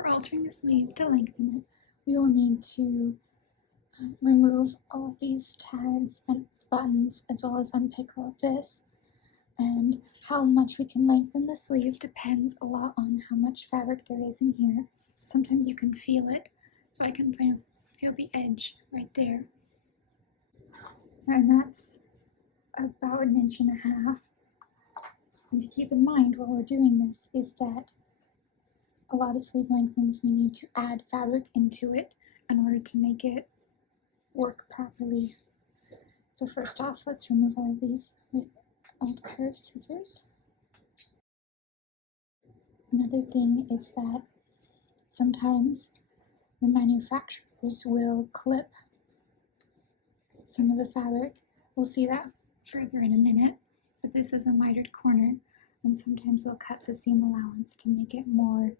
For altering the sleeve to lengthen it, we will need to remove all of these tags and buttons, as well as unpick all of this. And how much we can lengthen the sleeve depends a lot on how much fabric there is in here. Sometimes you can feel it, so I can kind of feel the edge right there. And that's about 1.5 inches. And to keep in mind while we're doing this is that a lot of sleeve lengthens we need to add fabric into it in order to make it work properly. So first off, let's remove all of these with old pair of scissors. Another thing is that sometimes the manufacturers will clip some of the fabric. We'll see that further in a minute, but this is a mitered corner, and sometimes they'll cut the seam allowance to make it more,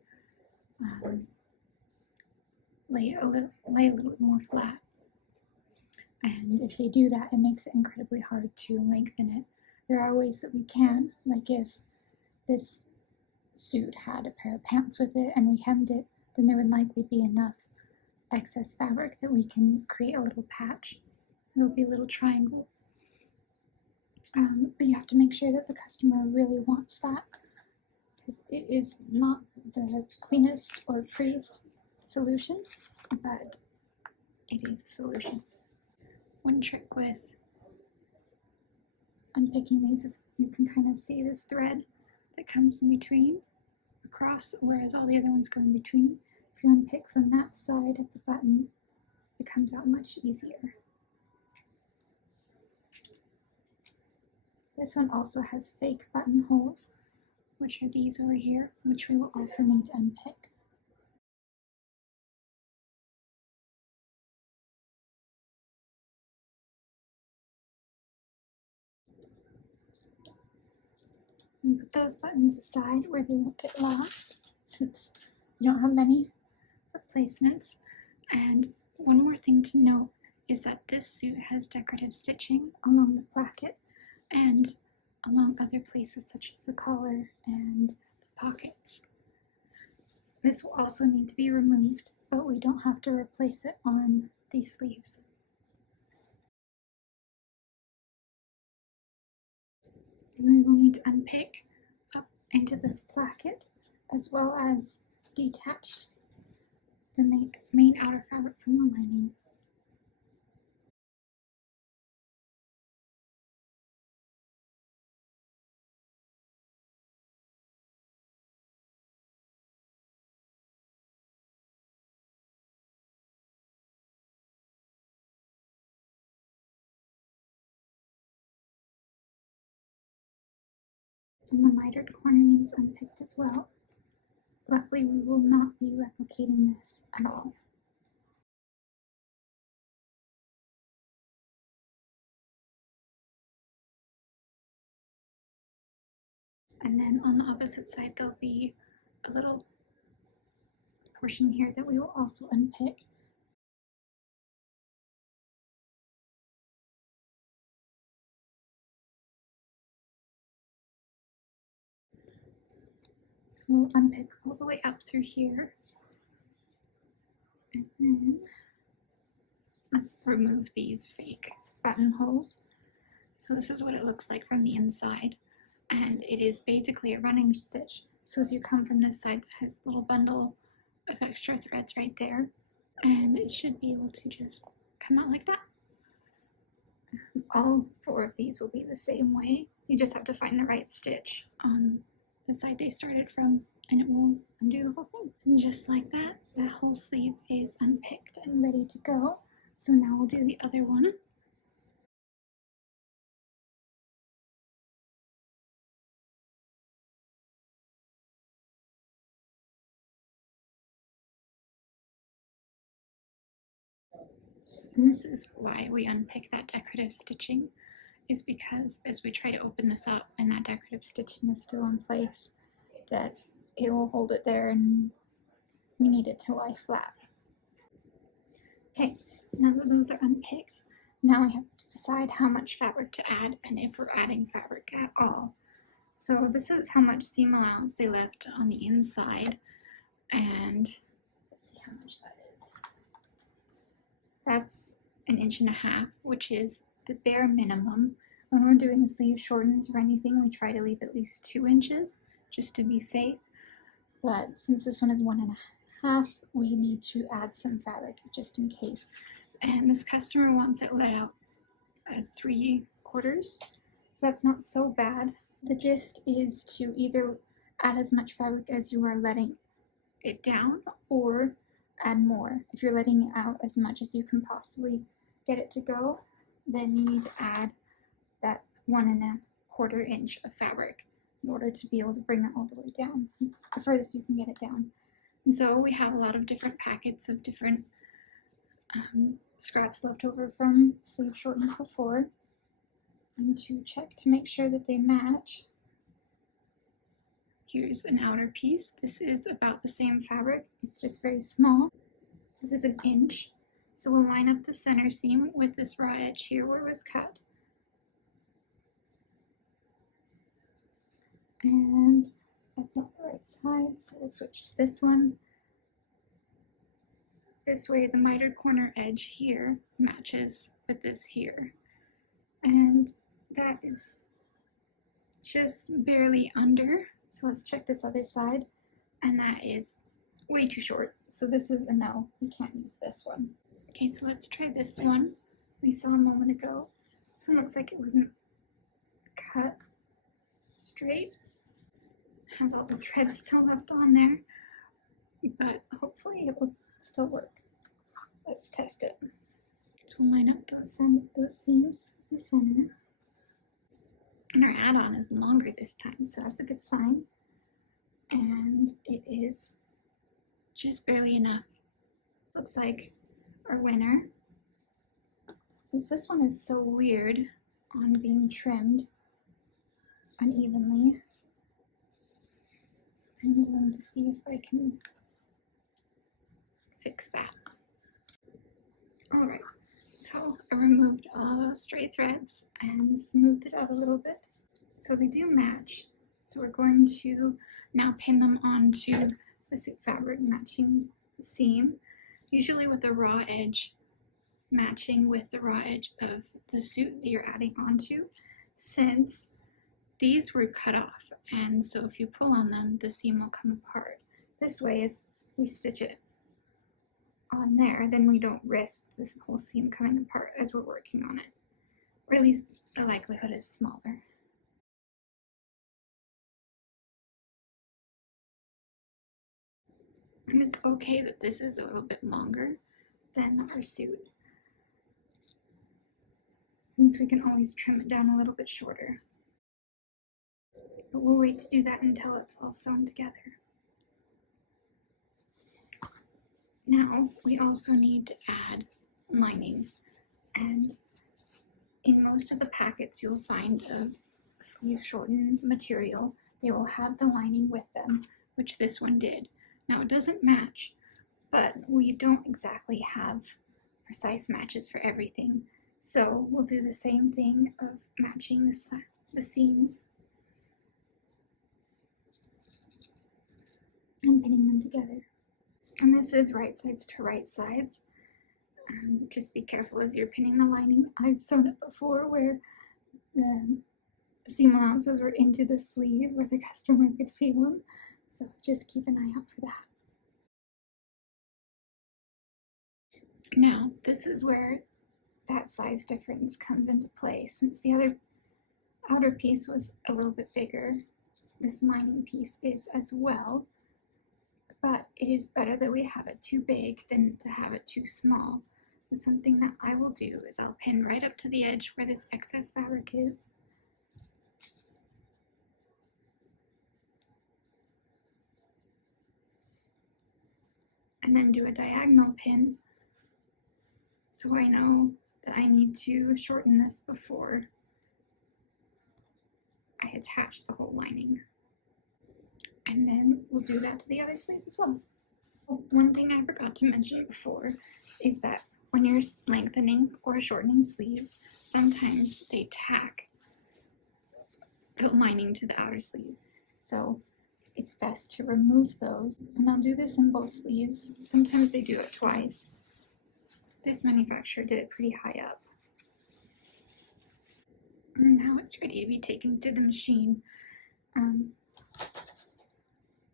lay a little bit more flat. And if they do that, it makes it incredibly hard to lengthen it. There are ways that we can, like if this suit had a pair of pants with it and we hemmed it, then there would likely be enough excess fabric that we can create a little patch. It'll be a little triangle. But you have to make sure that the customer really wants that, because it is not the cleanest or prettiest solution, but it is a solution. One trick with unpicking these is you can kind of see this thread that comes in between across, whereas all the other ones go in between. If you unpick from that side of the button, it comes out much easier. This one also has fake buttonholes, which are these over here, which we will also need to unpick. And put those buttons aside where they won't get lost, since we don't have many replacements. And one more thing to note is that this suit has decorative stitching along the placket and along other places such as the collar and the pockets. This will also need to be removed, but we don't have to replace it on these sleeves. Then we will need to unpick up into this placket, as well as detach the main outer fabric from the lining. And the mitered corner needs unpicked as well. Luckily, we will not be replicating this at all. And then on the opposite side, there'll be a little portion here that we will also unpick. So we'll unpick all the way up through here. And then let's remove these fake buttonholes. So this is what it looks like from the inside. And it is basically a running stitch. So as you come from this side, it has a little bundle of extra threads right there. And it should be able to just come out like that. All 4 of these will be the same way. You just have to find the right stitch on the side they started from, and it will undo the whole thing. And just like that, the whole sleeve is unpicked and ready to go. So now we'll do the other one. And this is why we unpick that decorative stitching, is because as we try to open this up and that decorative stitching is still in place, that it will hold it there and we need it to lie flat. Okay, now that those are unpicked, now we have to decide how much fabric to add and if we're adding fabric at all. So this is how much seam allowance they left on the inside, and how much that is. That's 1.5 inches, which is the bare minimum. When we're doing sleeve shortens or anything, we try to leave at least 2 inches just to be safe. But since this one is 1.5, we need to add some fabric just in case. And this customer wants it let out at 3/4, so that's not so bad. The gist is to either add as much fabric as you are letting it down or add more. If you're letting it out as much as you can possibly get it to go, then you need to add that 1.25 inch of fabric in order to be able to bring it all the way down, the furthest you can get it down. And so we have a lot of different packets of different scraps left over from sleeve shortens before, and to check to make sure that they match. Here's an outer piece. This is about the same fabric, it's just very small. This is 1 inch. So we'll line up the center seam with this raw edge here where it was cut. And that's not the right side, so we'll switch to this one. This way the mitered corner edge here matches with this here. And that is just barely under. So let's check this other side. And that is way too short. So this is a no, we can't use this one. Okay, so let's try this one we saw a moment ago. This one looks like it wasn't cut straight. Has all the threads still left on there, but hopefully it will still work. Let's test it. So we'll line up those seams in the center. And our add-on is longer this time, so that's a good sign. And it is just barely enough. Looks like our winner. Since this one is so weird on being trimmed unevenly, I'm going to see if I can fix that. Alright, so I removed all those stray threads and smoothed it out a little bit. So they do match. So we're going to now pin them onto the suit fabric matching the seam, usually with the raw edge matching with the raw edge of the suit that you're adding onto, since these were cut off, and so if you pull on them, the seam will come apart. This way, as we stitch it on there, then we don't risk this whole seam coming apart as we're working on it, or at least the likelihood is smaller. And it's okay that this is a little bit longer than our suit, since we can always trim it down a little bit shorter. But we'll wait to do that until it's all sewn together. Now we also need to add lining, and in most of the packets you'll find of sleeve shortened material, they will have the lining with them, which this one did. Now it doesn't match, but we don't exactly have precise matches for everything, so we'll do the same thing of matching the seams and pinning them together. And this is right sides to right sides. Just be careful as you're pinning the lining. I've sewn it before where the seam allowances were into the sleeve where the customer could feel them, so just keep an eye out for that. Now this is where that size difference comes into play. Since the other outer piece was a little bit bigger, this lining piece is as well, but it is better that we have it too big than to have it too small. So something that I will do is I'll pin right up to the edge where this excess fabric is. And then do a diagonal pin, so I know that I need to shorten this before I attach the whole lining. And then we'll do that to the other sleeve as well. One thing I forgot to mention before is that when you're lengthening or shortening sleeves, sometimes they tack the lining to the outer sleeve. So it's best to remove those. And I'll do this in both sleeves. Sometimes they do it twice. This manufacturer did it pretty high up. And now it's ready to be taken to the machine.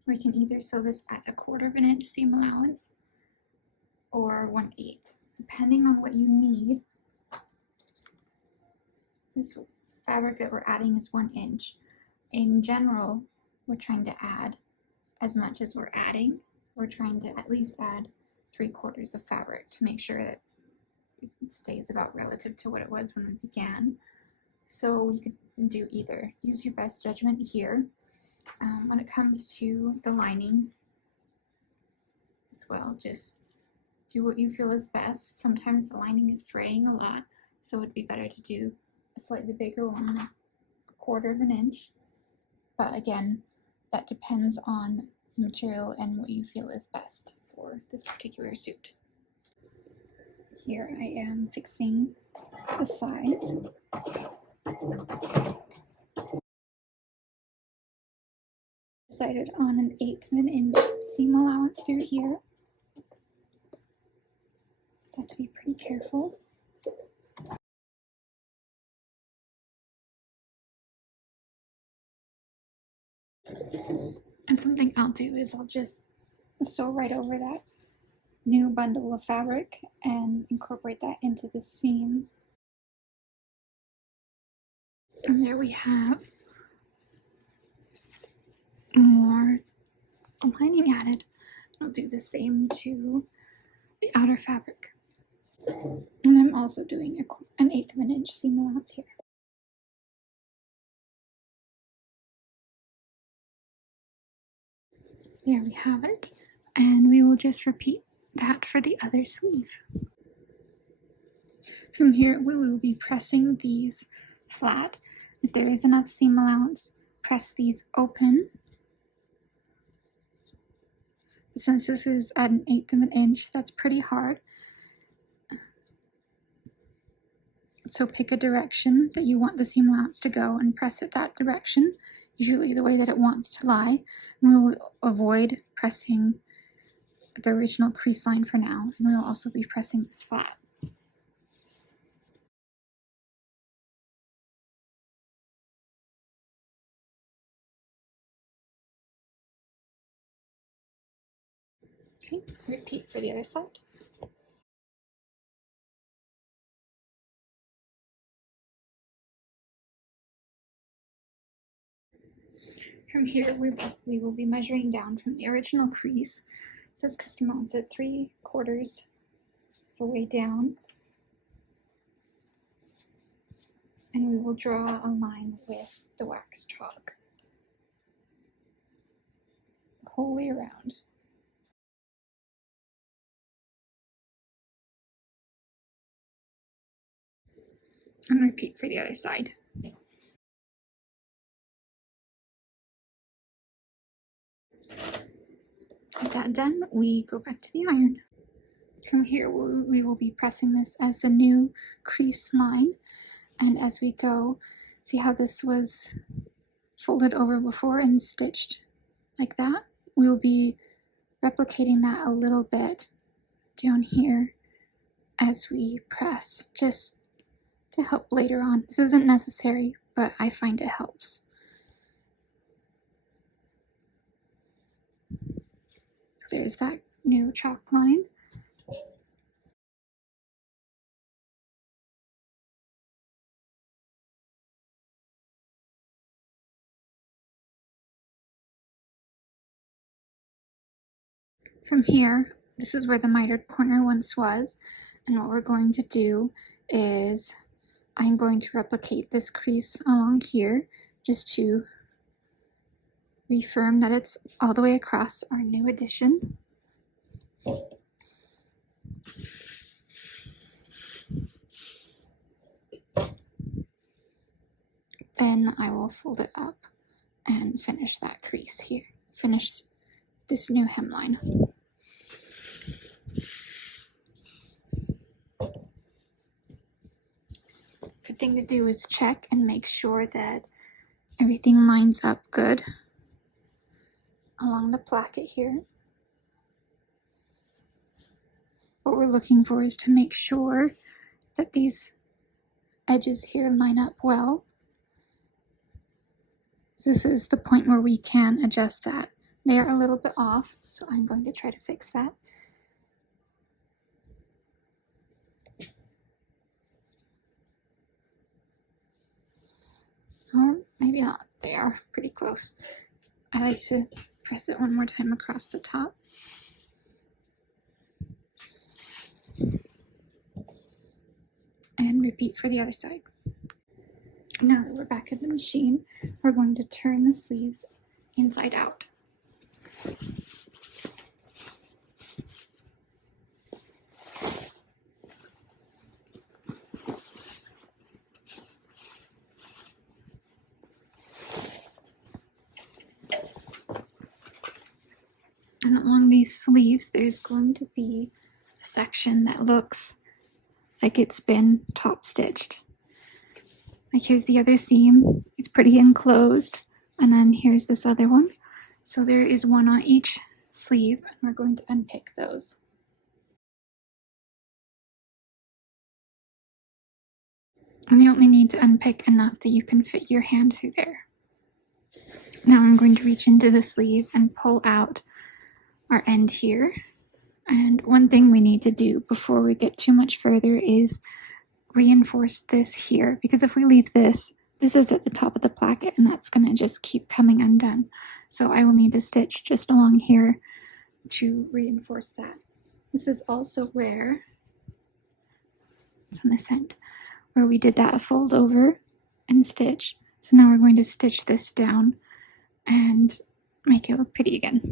We can either sew this at 1/4 inch seam allowance or 1/8, depending on what you need. This fabric that we're adding is 1 inch. In general, we're trying to add as much as we're adding. We're trying to at least add 3/4 of fabric to make sure that it stays about relative to what it was when we began. So you could do either. Use your best judgment here. When it comes to the lining as well, just do what you feel is best. Sometimes the lining is fraying a lot, so it'd be better to do a slightly bigger one, 1/4 inch. But again, that depends on the material and what you feel is best for this particular suit. Here I am fixing the sides. Decided on 1/8 inch seam allowance through here. Just have to be pretty careful. And something I'll do is I'll just sew right over that new bundle of fabric and incorporate that into the seam. And there we have more lining added. I'll do the same to the outer fabric. And I'm also doing an 1/8 inch seam allowance here. There we have it. And we will just repeat that for the other sleeve. From here, we will be pressing these flat. If there is enough seam allowance, press these open. But since this is at 1/8 inch, that's pretty hard. So pick a direction that you want the seam allowance to go and press it that direction, usually the way that it wants to lie. And we will avoid pressing the original crease line for now, and we will also be pressing this flat. Okay, repeat for the other side. From here, we will be measuring down from the original crease. So it's custom mounts at 3/4 the way down. And we will draw a line with the wax chalk the whole way around. And repeat for the other side. With that done, we go back to the iron. From here, we will be pressing this as the new crease line. And as we go, see how this was folded over before and stitched like that? We will be replicating that a little bit down here as we press, just to help later on. This isn't necessary, but I find it helps. So there's that new chalk line. From here, this is where the mitered corner once was, and what we're going to do is I'm going to replicate this crease along here just to reaffirm that it's all the way across our new addition. Then I will fold it up and finish that crease here. Finish this new hemline. Good thing to do is check and make sure that everything lines up good. along the placket here. What we're looking for is to make sure that these edges here line up well. This is the point where we can adjust that. They are a little bit off, so I'm going to try to fix that. Or maybe not, they are pretty close. I like to press it one more time across the top. And repeat for the other side. Now that we're back at the machine, we're going to turn the sleeves inside out. And along these sleeves, there's going to be a section that looks like it's been top stitched. Like here's the other seam, it's pretty enclosed, and then here's this other one. So there is one on each sleeve, and we're going to unpick those. And you only need to unpick enough that you can fit your hand through there. Now I'm going to reach into the sleeve and pull out our end here. And one thing we need to do before we get too much further is reinforce this here, because if we leave this is at the top of the placket and that's going to just keep coming undone. So I will need to stitch just along here to reinforce that. This is also where, it's on this end, where we did that fold over and stitch. So now we're going to stitch this down and make it look pretty again.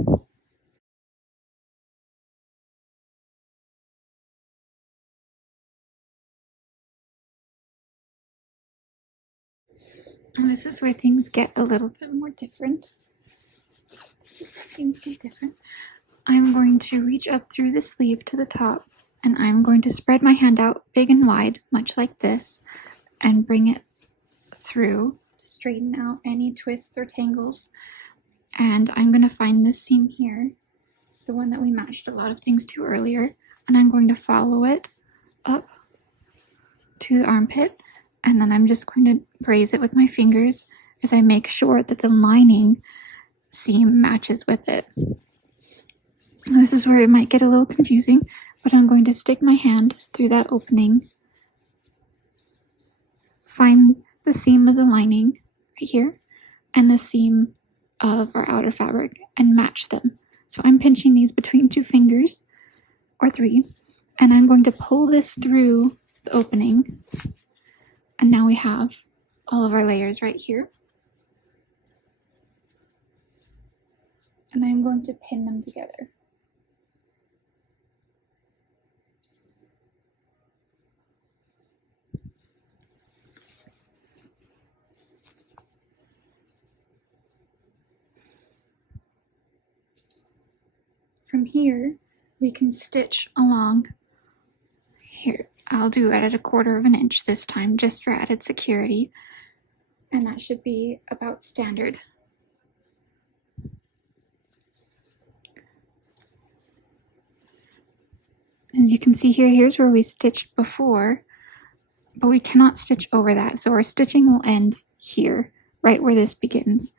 And this is where things get a little bit more different. I'm going to reach up through the sleeve to the top, and I'm going to spread my hand out big and wide, much like this, and bring it through to straighten out any twists or tangles. And I'm going to find this seam here, the one that we matched a lot of things to earlier, and I'm going to follow it up to the armpit, and then I'm just going to graze it with my fingers as I make sure that the lining seam matches with it. This is where it might get a little confusing, but I'm going to stick my hand through that opening, find the seam of the lining right here and the seam of our outer fabric and match them. So I'm pinching these between 2 fingers or 3, and I'm going to pull this through the opening, and now we have all of our layers right here. And I'm going to pin them together. From here, we can stitch along here. I'll do it at 1/4 of an inch this time, just for added security, and that should be about standard. As you can see here, here's where we stitched before, but we cannot stitch over that, so our stitching will end here, right where this begins.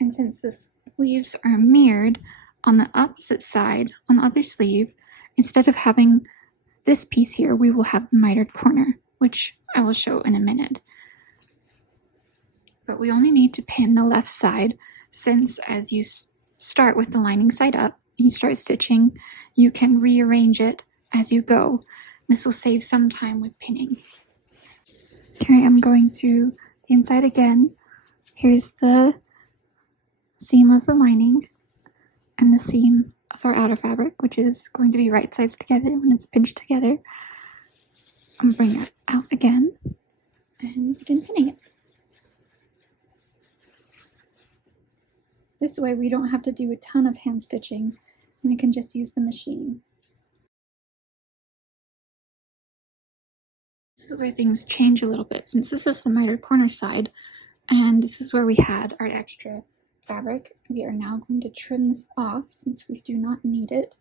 And since the sleeves are mirrored on the opposite side, on the other sleeve, instead of having this piece here, we will have the mitered corner, which I will show in a minute. But we only need to pin the left side, since as you start with the lining side up, you start stitching, you can rearrange it as you go. This will save some time with pinning. Here I am going through the inside again. Here's the seam of the lining and the seam of our outer fabric, which is going to be right sides together when it's pinched together. I'm bring it out again and begin pinning it. This way we don't have to do a ton of hand stitching, and we can just use the machine. This is where things change a little bit, since this is the mitered corner side, and this is where we had our extra fabric. We are now going to trim this off since we do not need it.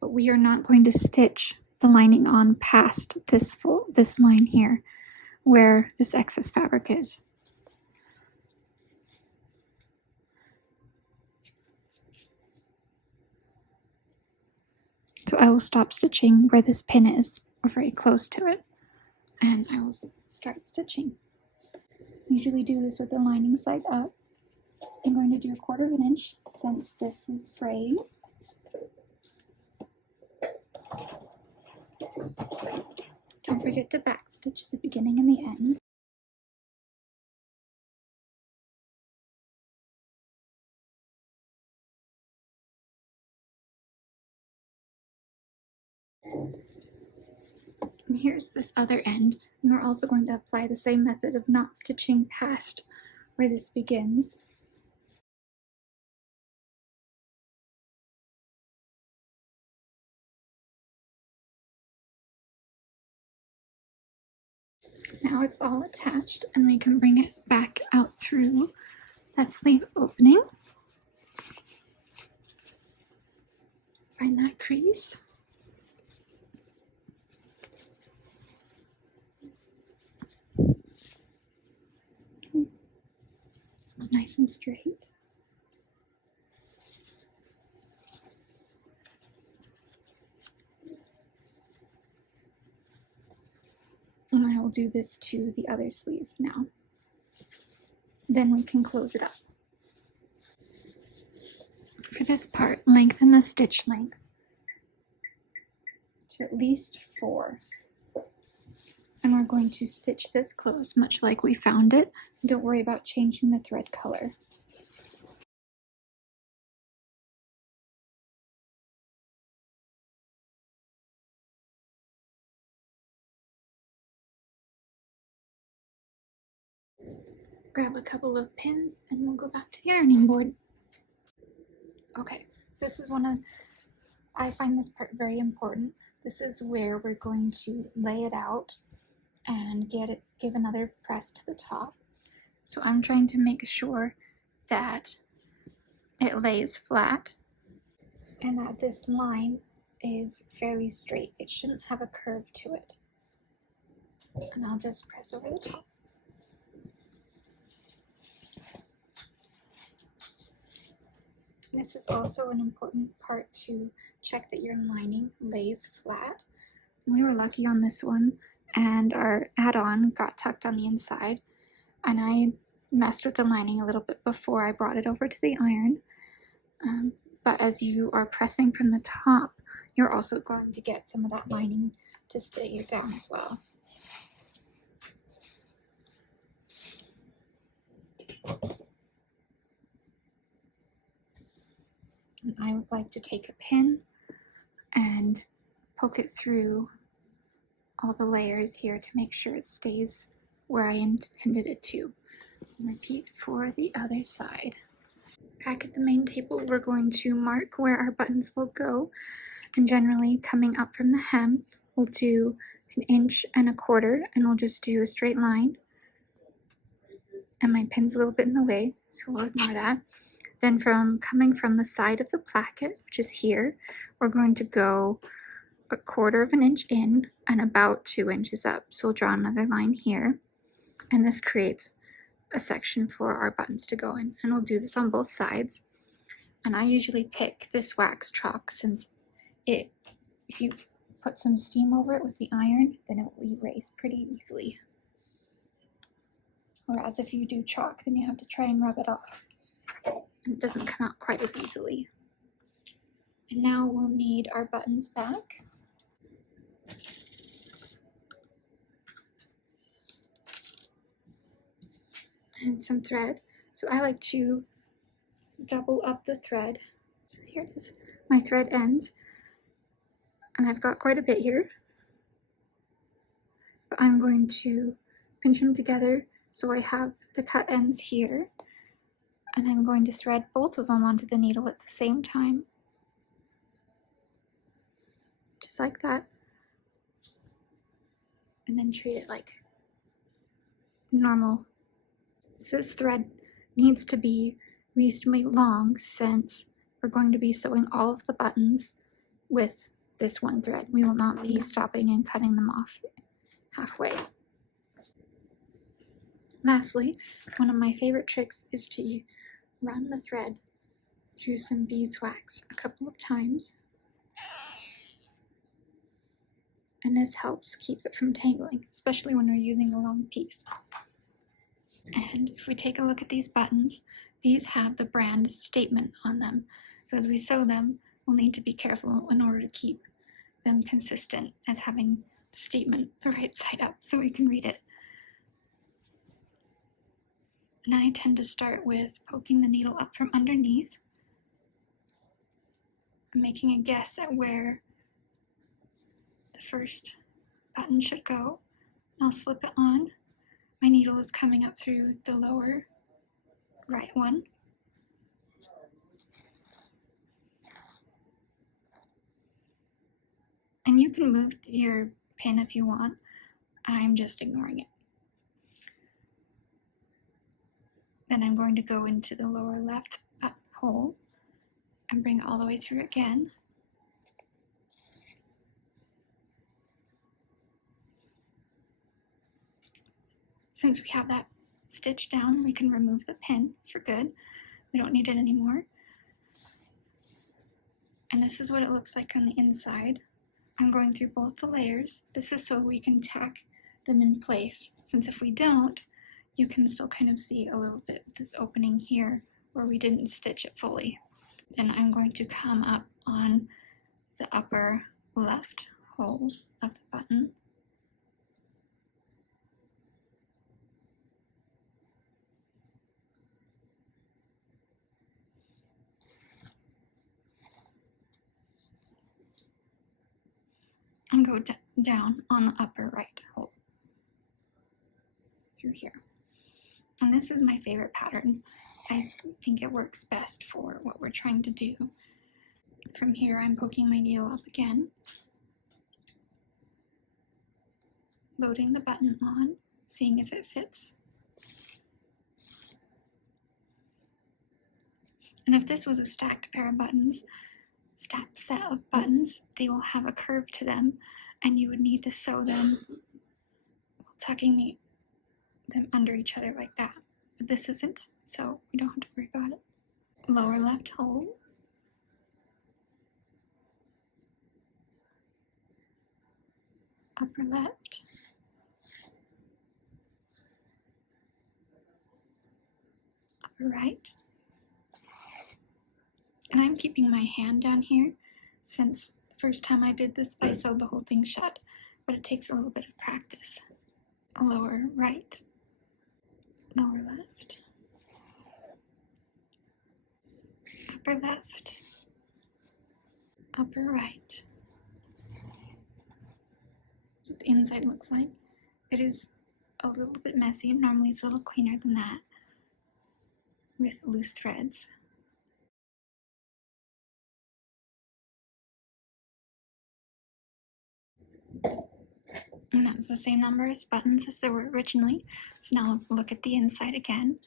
But we are not going to stitch the lining on past this line here where this excess fabric is. So I will stop stitching where this pin is, or very close to it, and I will start stitching. Usually do this with the lining side up. I'm going to do 1/4 of an inch since this is frayed. Don't forget to back stitch the beginning and the end. And here's this other end, and we're also going to apply the same method of not stitching past where this begins. Now it's all attached, and we can bring it back out through that sleeve opening. Find that crease. It's nice and straight. And I will do this to the other sleeve now. Then we can close it up. For this part, lengthen the stitch length to at least 4. And we're going to stitch this close much like we found it. Don't worry about changing the thread color. Grab a couple of pins and we'll go back to the ironing board. Okay, this is I find this part very important. This is where we're going to lay it out and give another press to the top. So I'm trying to make sure that it lays flat and that this line is fairly straight. It shouldn't have a curve to it. And I'll just press over the top. This is also an important part to check that your lining lays flat. And we were lucky on this one, and our add-on got tucked on the inside, and I messed with the lining a little bit before I brought it over to the iron. But as you are pressing from the top, you're also going to get some of that lining to stay down as well. And I would like to take a pin and poke it through all the layers here to make sure it stays where I intended it to. And repeat for the other side. Back at the main table, we're going to mark where our buttons will go, and generally coming up from the hem, we'll do 1 1/4 inches, and we'll just do a straight line. And my pin's a little bit in the way, so we'll ignore that. Then coming from the side of the placket, which is here, we're going to go 1/4 inch in and about 2 inches up. So we'll draw another line here, and this creates a section for our buttons to go in, and we'll do this on both sides. And I usually pick this wax chalk since if you put some steam over it with the iron, then it will erase pretty easily. Whereas if you do chalk, then you have to try and rub it off, and it doesn't come out quite as easily. And now we'll need our buttons back. And some thread. So I like to double up the thread. So here it is, my thread ends, and I've got quite a bit here. But I'm going to pinch them together so I have the cut ends here, and I'm going to thread both of them onto the needle at the same time. Just like that. and then treat it like normal. So this thread needs to be reasonably long since we're going to be sewing all of the buttons with this one thread. We will not be stopping and cutting them off halfway. Lastly, one of my favorite tricks is to run the thread through some beeswax a couple of times, and this helps keep it from tangling, especially when we're using a long piece. And if we take a look at these buttons, these have the brand statement on them. So as we sew them, we'll need to be careful in order to keep them consistent as having the statement the right side up so we can read it. And I tend to start with poking the needle up from underneath, making a guess at where the first button should go. I'll slip it on. My needle is coming up through the lower right one. And you can move your pin if you want. I'm just ignoring it. Then I'm going to go into the lower left hole and bring it all the way through again. Since we have that stitch down, we can remove the pin for good. We don't need it anymore. And this is what it looks like on the inside. I'm going through both the layers. This is so we can tack them in place, since if we don't, you can still kind of see a little bit of this opening here where we didn't stitch it fully. Then I'm going to come up on the upper left hole of the button. And go down on the upper right hole through here. And this is my favorite pattern. I think it works best for what we're trying to do. From here, I'm poking my needle up again, loading the button on, seeing if it fits. And if this was a stacked pair of buttons, stacked set of buttons, they will have a curve to them, and you would need to sew them while tucking them under each other like that. But this isn't, so we don't have to worry about it. Lower left hole. Upper left. Upper right. And I'm keeping my hand down here since the first time I did this, I sewed the whole thing shut, but it takes a little bit of practice. Lower right, lower left, upper left, upper right. That's what the inside looks like. It is a little bit messy. Normally it's a little cleaner than that with loose threads. And that's the same number of buttons as there were originally. So now look at the inside again.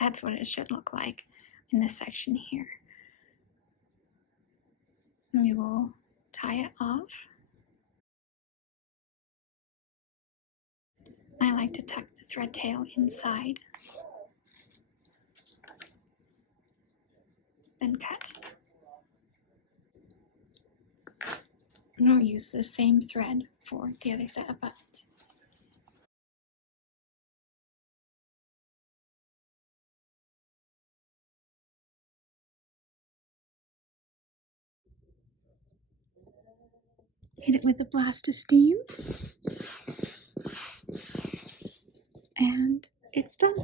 That's what it should look like in this section here. And we will tie it off. I like to tuck the thread tail inside, then cut. And we'll use the same thread for the other set of buttons. Hit it with a blast of steam, and it's done.